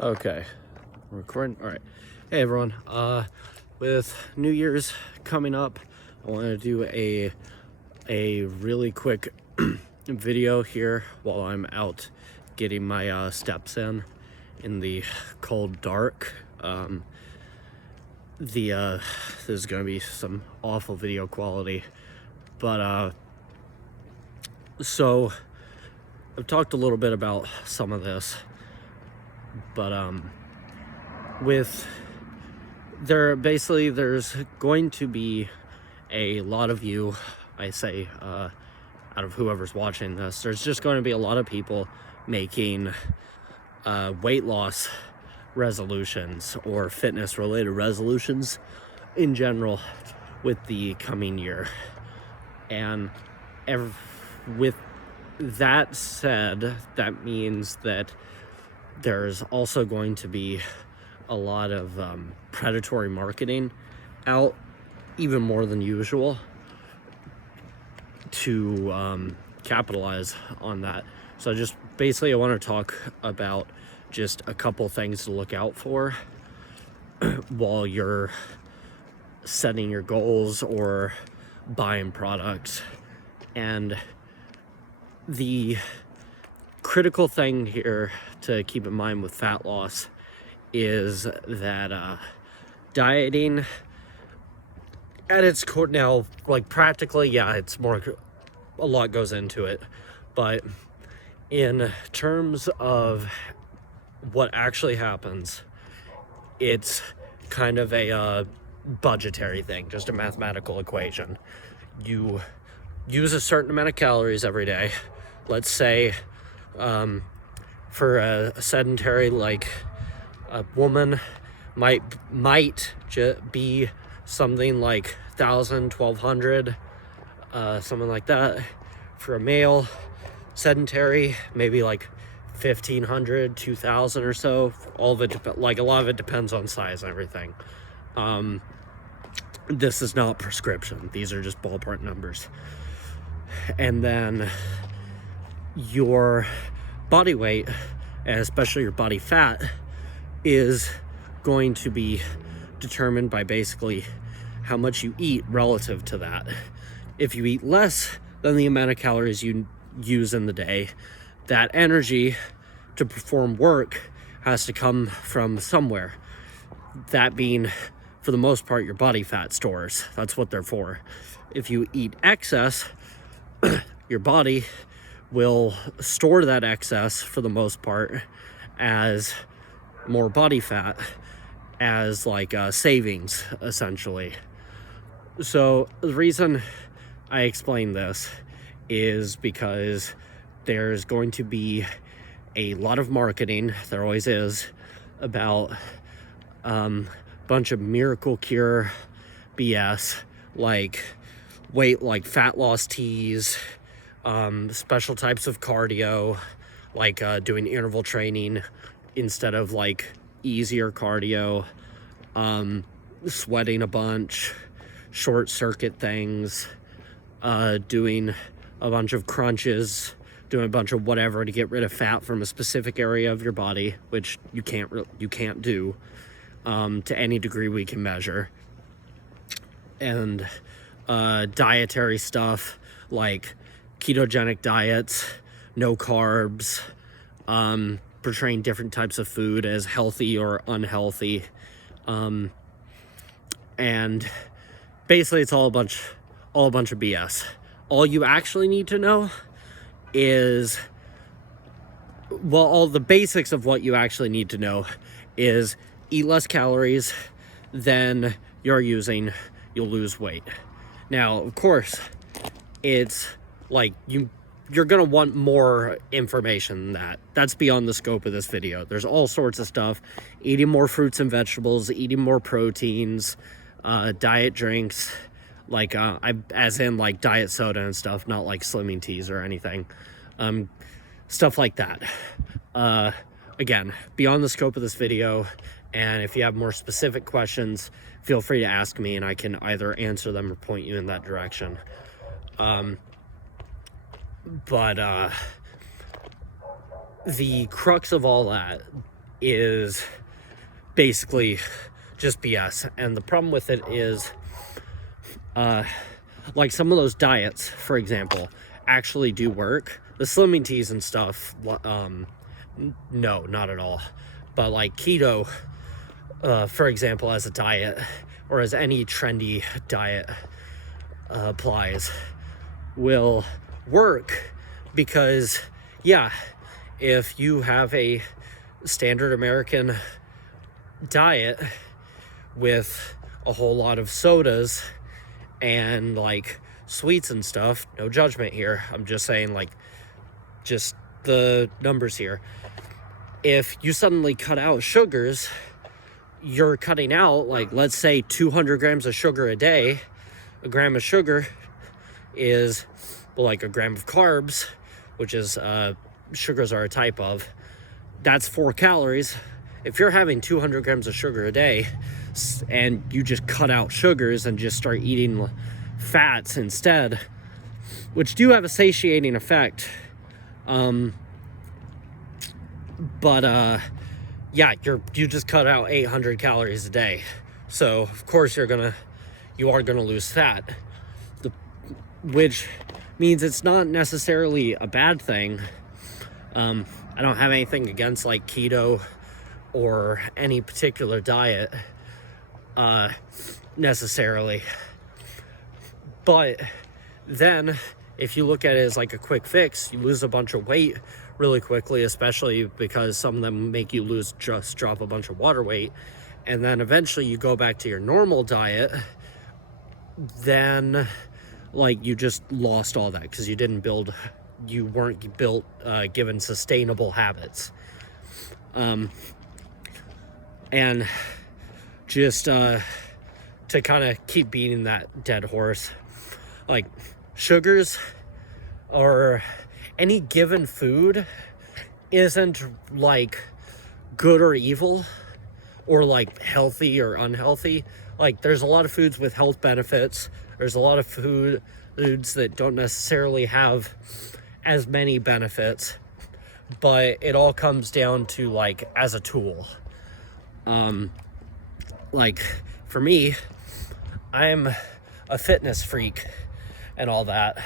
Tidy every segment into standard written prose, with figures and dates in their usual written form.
Okay, recording. All right. Hey everyone. With New Year's coming up, I want to do a really quick video here while I'm out getting my steps in the cold dark. This is going to be some awful video quality, but so I've talked a little bit about some of this, but there's going to be a lot of you, I say, out of whoever's watching this, there's just going to be a lot of people making weight loss resolutions or fitness related resolutions in general with the coming year. And with that said, that means that there's also going to be a lot of predatory marketing out, even more than usual, to capitalize on that. So just basically I want to talk about just a couple things to look out for while you're setting your goals or buying products. And the critical thing here to keep in mind with fat loss is that dieting at its core, now, like, practically, yeah, it's more, a lot goes into it, but in terms of what actually happens, it's kind of a budgetary thing, just a mathematical equation. You use a certain amount of calories every day. Let's say for a sedentary, like a woman might be something like 1,000, 1,200, something like that. For a male sedentary, maybe like 1,500, 2,000 or so. All of it, like, a lot of it depends on size and everything. This is not prescription. These are just ballpark numbers. And then your body weight, and especially your body fat, is going to be determined by basically how much you eat relative to that. If you eat less than the amount of calories you use in the day, that energy to perform work has to come from somewhere. That being, for the most part, your body fat stores. That's what they're for. If you eat excess, your body will store that excess, for the most part, as more body fat, as like savings, essentially. So the reason I explain this is because there's going to be a lot of marketing, there always is, about bunch of miracle cure BS, like fat loss teas, special types of cardio, like doing interval training instead of like easier cardio, sweating a bunch, short circuit things, doing a bunch of crunches, doing a bunch of whatever to get rid of fat from a specific area of your body, which you can't do to any degree we can measure. And dietary stuff like ketogenic diets, no carbs, portraying different types of food as healthy or unhealthy, and basically it's all a bunch of BS. All you actually need to know is, well, all the basics of what you actually need to know is eat less calories than you're using, you'll lose weight. Now, of course, it's like you're gonna want more information than that. That's beyond the scope of this video. There's all sorts of stuff. Eating more fruits and vegetables, eating more proteins, diet drinks, like as in like diet soda and stuff, not like slimming teas or anything. Stuff like that. Again, beyond the scope of this video, and if you have more specific questions, feel free to ask me and I can either answer them or point you in that direction. But the crux of all that is basically just BS. And the problem with it is, like some of those diets, for example, actually do work. The slimming teas and stuff, no, not at all. But like keto, for example, as a diet, or as any trendy diet applies, will work because, yeah, if you have a standard American diet with a whole lot of sodas and like sweets and stuff, no judgment here, I'm just saying, like, just the numbers here. If you suddenly cut out sugars, you're cutting out, like, let's say 200 grams of sugar a day. A gram of sugar is, well, like a gram of carbs, which is sugars are a type of, that's 4 calories. If you're having 200 grams of sugar a day and you just cut out sugars and just start eating fats instead, which do have a satiating effect, but yeah, you just cut out 800 calories a day. So of course you are gonna lose fat, which means it's not necessarily a bad thing. I don't have anything against like keto or any particular diet necessarily, but then if you look at it as like a quick fix, you lose a bunch of weight really quickly, especially because some of them make you just drop a bunch of water weight, and then eventually you go back to your normal diet, then like you just lost all that because you weren't built given sustainable habits. And just to kind of keep beating that dead horse, like sugars or any given food isn't like good or evil or like healthy or unhealthy. Like there's a lot of foods with health benefits. There's a lot of foods that don't necessarily have as many benefits, but it all comes down to like as a tool. Like for me, I'm a fitness freak and all that,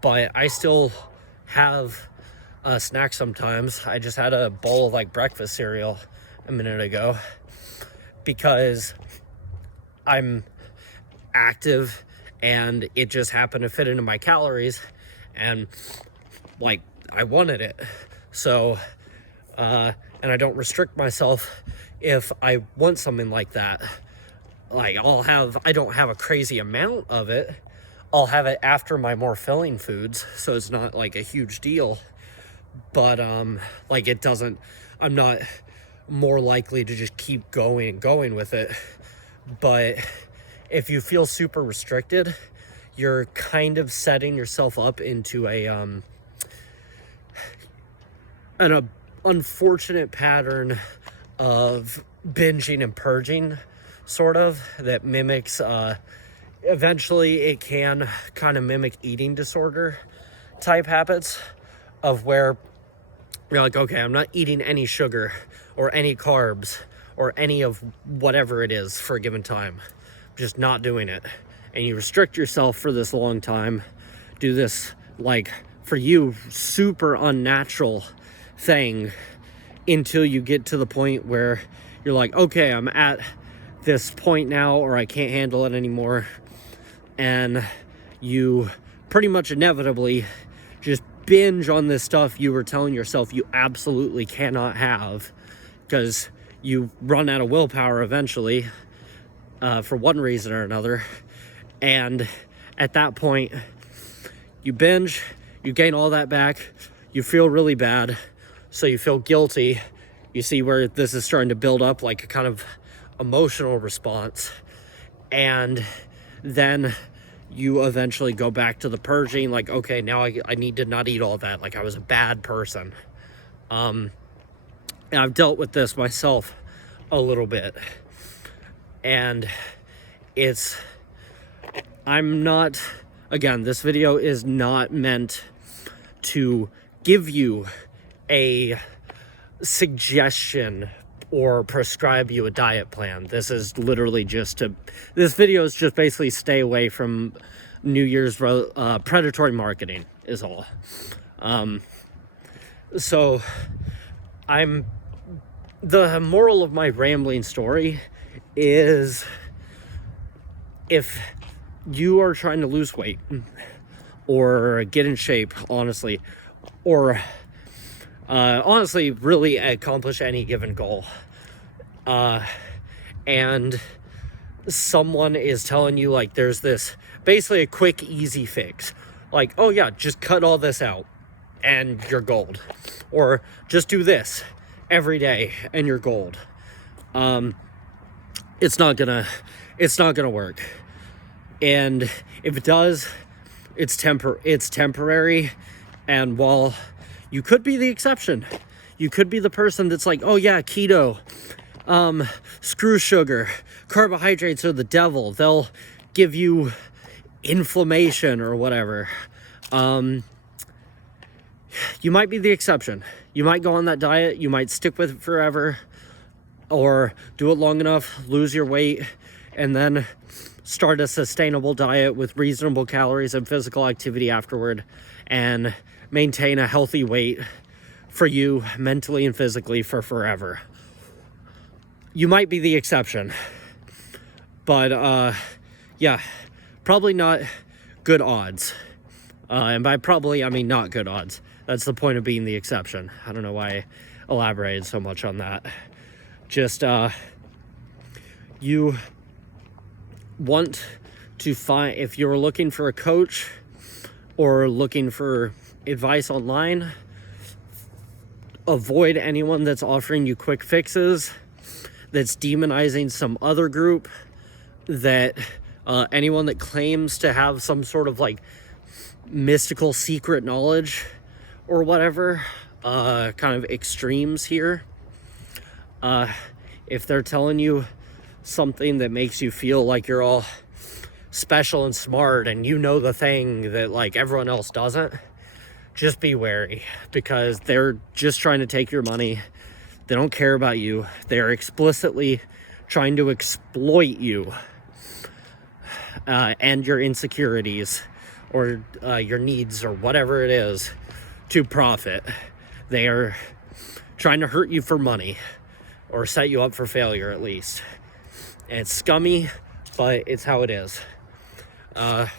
but I still have snacks sometimes. I just had a bowl of like breakfast cereal a minute ago because I'm active and it just happened to fit into my calories and like I wanted it. So and I don't restrict myself if I want something like that. Like I don't have a crazy amount of it. I'll have it after my more filling foods, so it's not like a huge deal. But like I'm not more likely to just keep going with it. But if you feel super restricted, you're kind of setting yourself up into an unfortunate pattern of binging and purging, sort of, that mimics eventually it can kind of mimic eating disorder type habits, of where you're like, okay, I'm not eating any sugar or any carbs or any of whatever it is for a given time. I'm just not doing it. And you restrict yourself for this long time, do this, like, for you, super unnatural thing, until you get to the point where you're like, okay, I'm at this point now, or I can't handle it anymore. And you pretty much inevitably just binge on this stuff you were telling yourself you absolutely cannot have, because you run out of willpower eventually, for one reason or another. And at that point, you binge, you gain all that back, you feel really bad, so you feel guilty. You see where this is starting to build up, like a kind of emotional response. And then you eventually go back to the purging, like, okay, now I need to not eat all that, like I was a bad person. And I've dealt with this myself a little bit. And I'm not, again, this video is not meant to give you a suggestion or prescribe you a diet plan. This is literally just this video is just basically stay away from New Year's predatory marketing is all. So the moral of my rambling story is, if you are trying to lose weight or get in shape, honestly, or honestly really accomplish any given goal, and someone is telling you like there's this basically a quick easy fix, like, oh yeah, just cut all this out and you're gold, or just do this every day and you're gold, it's not gonna work. And if it does, it's temporary. And while you could be the exception, you could be the person that's like, oh yeah, keto, screw sugar, carbohydrates are the devil, they'll give you inflammation or whatever. You might be the exception. You might go on that diet, you might stick with it forever, or do it long enough, lose your weight, and then start a sustainable diet with reasonable calories and physical activity afterward, and maintain a healthy weight for you mentally and physically for forever. You might be the exception, but yeah, probably not good odds. And by probably, I mean not good odds. That's the point of being the exception. I don't know why I elaborated so much on that. Just, you want to find, if you're looking for a coach or looking for advice online, avoid anyone that's offering you quick fixes, that's demonizing some other group, that anyone that claims to have some sort of like mystical secret knowledge or whatever, kind of extremes here. If they're telling you something that makes you feel like you're all special and smart and you know the thing that like everyone else doesn't, just be wary, because they're just trying to take your money. They don't care about you. They're explicitly trying to exploit you and your insecurities or your needs or whatever it is to profit. They are trying to hurt you for money or set you up for failure, at least. And it's scummy, but it's how it is. If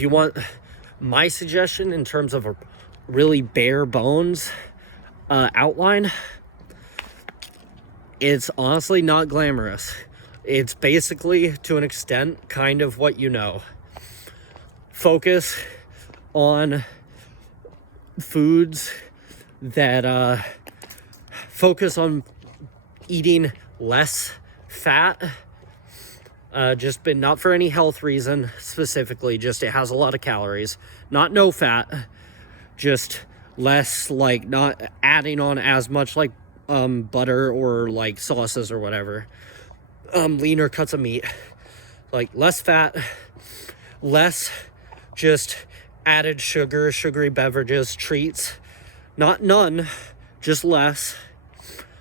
you want my suggestion in terms of a really bare bones outline, it's honestly not glamorous. It's basically, to an extent, kind of what you know. Focus on foods that focus on eating less fat, not for any health reason specifically, just it has a lot of calories, not no fat, just less, like not adding on as much like butter or like sauces or whatever, leaner cuts of meat, like less fat, less just added sugar, sugary beverages, treats, not none, just less.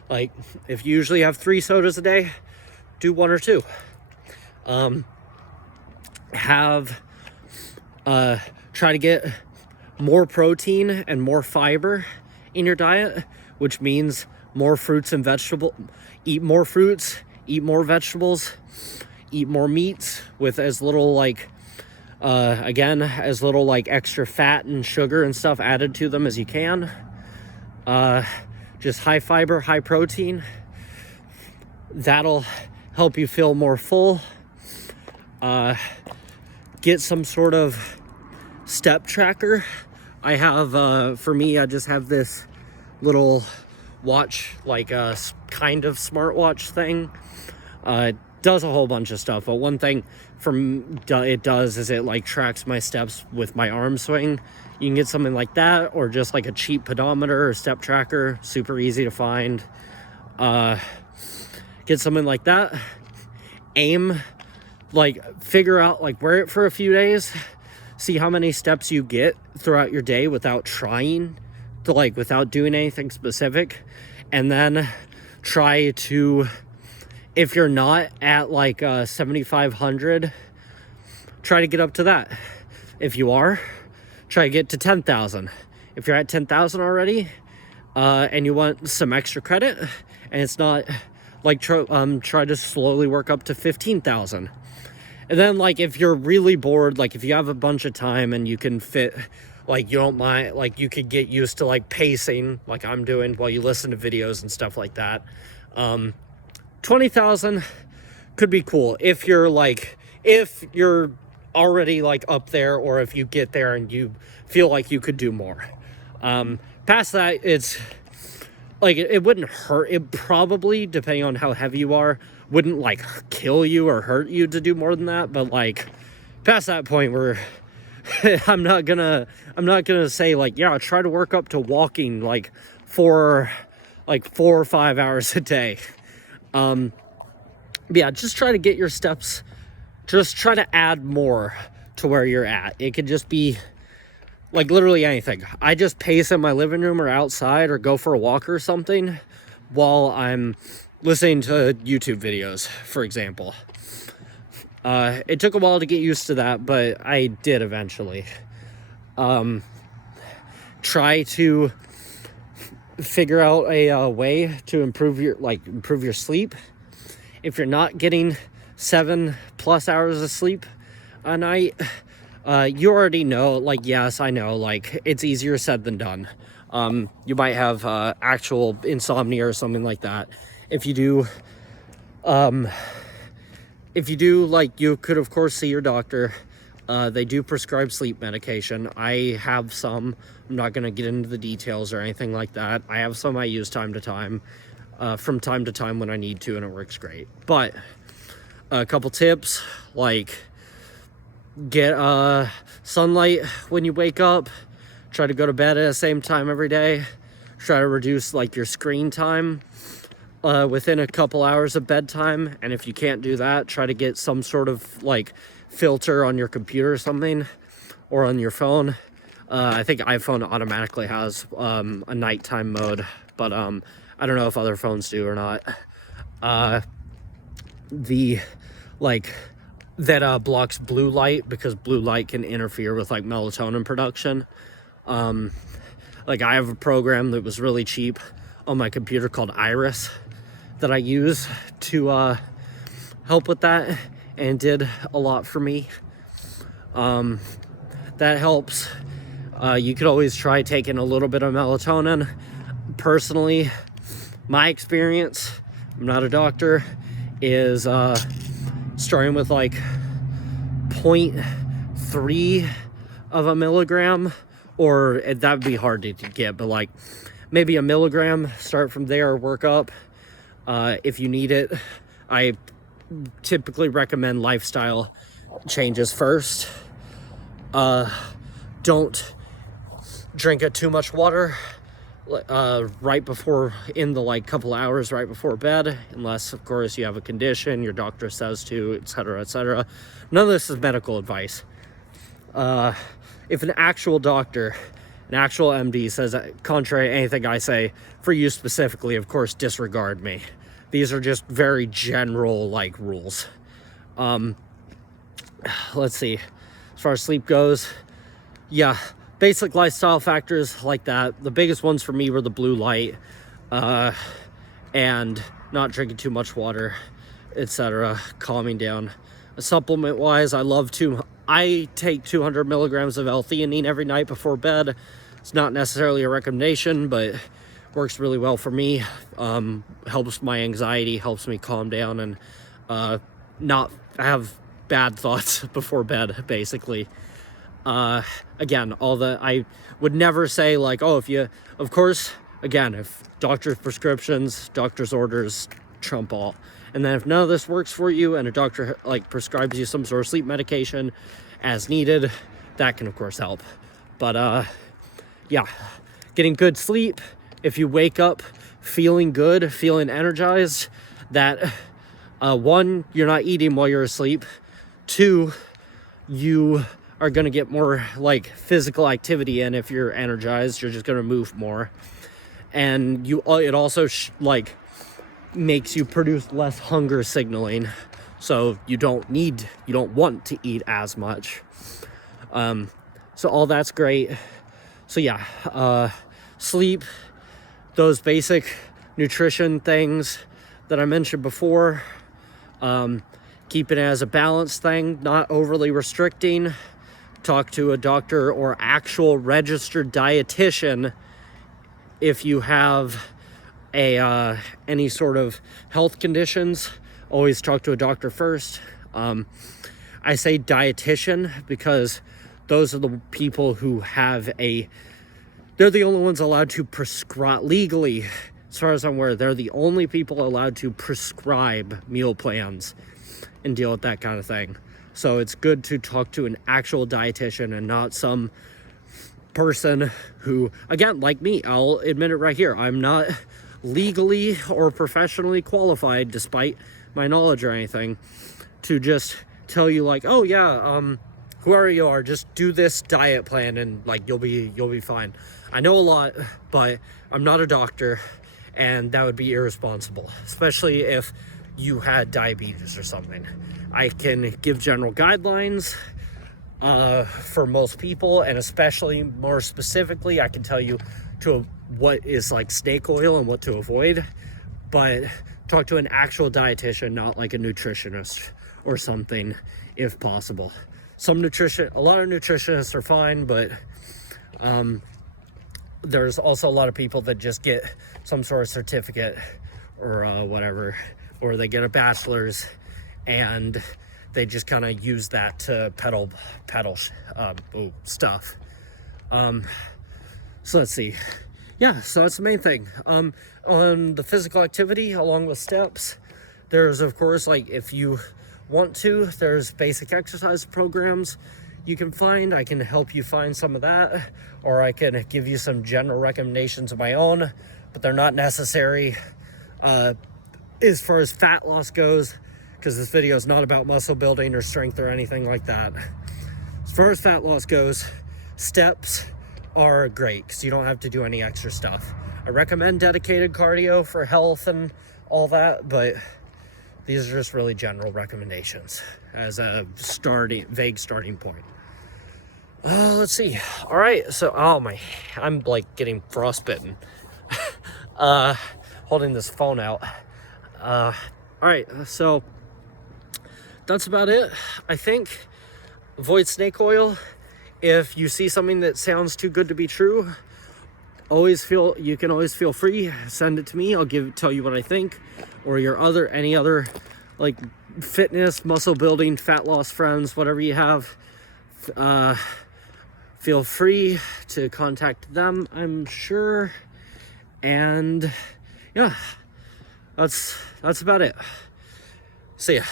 Like if you usually have 3 sodas a day, do 1 or 2. Try to get more protein and more fiber in your diet, which means more fruits and vegetables. Eat more fruits, eat more vegetables, eat more meats with as little like as little like extra fat and sugar and stuff added to them as you can. Just high fiber, high protein. That'll help you feel more full. Get some sort of step tracker. I have, for me, I just have this little watch, like a kind of smartwatch thing. It does a whole bunch of stuff, but one thing it does is it like tracks my steps with my arm swing. You can get something like that, or just like a cheap pedometer or step tracker, super easy to find. Get something like that. Aim, like figure out, like wear it for a few days, see how many steps you get throughout your day without trying to, like without doing anything specific, And then try to, if you're not at like 7,500, try to get up to that. If you are, try to get to 10,000. If you're at 10,000 already, and you want some extra credit, and it's not like try to slowly work up to 15,000. And then like if you're really bored, like if you have a bunch of time and you can fit, like you don't mind, like you could get used to like pacing like I'm doing while you listen to videos and stuff like that. 20,000 could be cool if you're already like up there, or if you get there and you feel like you could do more. Past that, it's like it wouldn't hurt. It probably, depending on how heavy you are, wouldn't like kill you or hurt you to do more than that. But like past that point where I'm not gonna say like, yeah, try to work up to walking like for 4 or 5 hours a day. Yeah, just try to get your steps. Just try to add more to where you're at. It could just be like literally anything. I just pace in my living room or outside or go for a walk or something while I'm listening to YouTube videos, for example. It took a while to get used to that, but I did eventually. Try to figure out a way to improve your sleep. If you're not getting 7+ hours of sleep a night, you already know, like, yes, I know, like, it's easier said than done. You might have actual insomnia or something like that. If you do, like, you could, of course, see your doctor. They do prescribe sleep medication. I have some. I'm not going to get into the details or anything like that. I have some I use from time to time when I need to, and it works great. But a couple tips, like, get sunlight when you wake up. Try to go to bed at the same time every day. Try to reduce like your screen time within a couple hours of bedtime. And if you can't do that, try to get some sort of like filter on your computer or something, or on your phone. I think iPhone automatically has a nighttime mode, but I don't know if other phones do or not. That blocks blue light, because blue light can interfere with like melatonin production. Like I have a program that was really cheap on my computer called Iris that I use to help with that, and did a lot for me. That helps. You could always try taking a little bit of melatonin. Personally, my experience, I'm not a doctor, is starting with like 0.3 of a milligram, or that would be hard to get, but like maybe a milligram, start from there, work up if you need it. I typically recommend lifestyle changes first. Don't drink too much water right before, in the like couple hours right before bed, unless of course you have a condition your doctor says to, etc., etc. None of this is medical advice. If an actual doctor, an actual MD says contrary to anything I say, for you specifically, of course, disregard me. These are just very general like rules. Let's see, as far as sleep goes, yeah, basic lifestyle factors like that. The biggest ones for me were the blue light, and not drinking too much water, etc., calming down. Supplement wise, I take 200 milligrams of L-theanine every night before bed. It's not necessarily a recommendation, but works really well for me. Helps my anxiety, helps me calm down, and not have bad thoughts before bed, basically. Again, I would never say like, oh, of course, again, if doctor's prescriptions, doctor's orders trump all. And then if none of this works for you and a doctor like prescribes you some sort of sleep medication as needed, that can of course help. But yeah, getting good sleep. If you wake up feeling good, feeling energized, that one, you're not eating while you're asleep. Two, you are going to get more like physical activity in. If you're energized, you're just going to move more. and it also like makes you produce less hunger signaling, so you don't want to eat as much. So all that's great. So yeah, sleep, those basic nutrition things that I mentioned before, keep it as a balanced thing, not overly restricting. Talk to a doctor or actual registered dietitian if you have any sort of health conditions. Always talk to a doctor first. I say dietitian because those are the people who have they're the only ones allowed to prescribe legally. As far as I'm aware, they're the only people allowed to prescribe meal plans and deal with that kind of thing. So it's good to talk to an actual dietitian and not some person who, again, like me, I'll admit it right here, I'm not legally or professionally qualified, despite my knowledge or anything, to just tell you like, oh yeah, whoever you are, just do this diet plan and like you'll be fine. I know a lot, but I'm not a doctor, and that would be irresponsible, especially if you had diabetes or something. I can give general guidelines for most people, and especially more specifically, I can tell you what is like snake oil and what to avoid, but talk to an actual dietitian, not like a nutritionist or something, if possible. A lot of nutritionists are fine, but there's also a lot of people that just get some sort of certificate or whatever, or they get a bachelor's and they just kind of use that to peddle stuff. So let's see. Yeah, so that's the main thing. On the physical activity along with steps, there's of course, like if you want to, there's basic exercise programs you can find. I can help you find some of that, or I can give you some general recommendations of my own, but they're not necessary as far as fat loss goes, because this video is not about muscle building or strength or anything like that. As far as fat loss goes, steps are great because you don't have to do any extra stuff. I recommend dedicated cardio for health and all that, but these are just really general recommendations as a vague starting point. Let's see. All right, so I'm like getting frostbitten holding this phone out. All right, so that's about it, I think. Avoid snake oil. If you see something that sounds too good to be true, you can always feel free, send it to me. I'll tell you what I think, or any other like fitness, muscle building, fat loss friends, whatever you have. Feel free to contact them, I'm sure. And yeah, that's about it. See ya.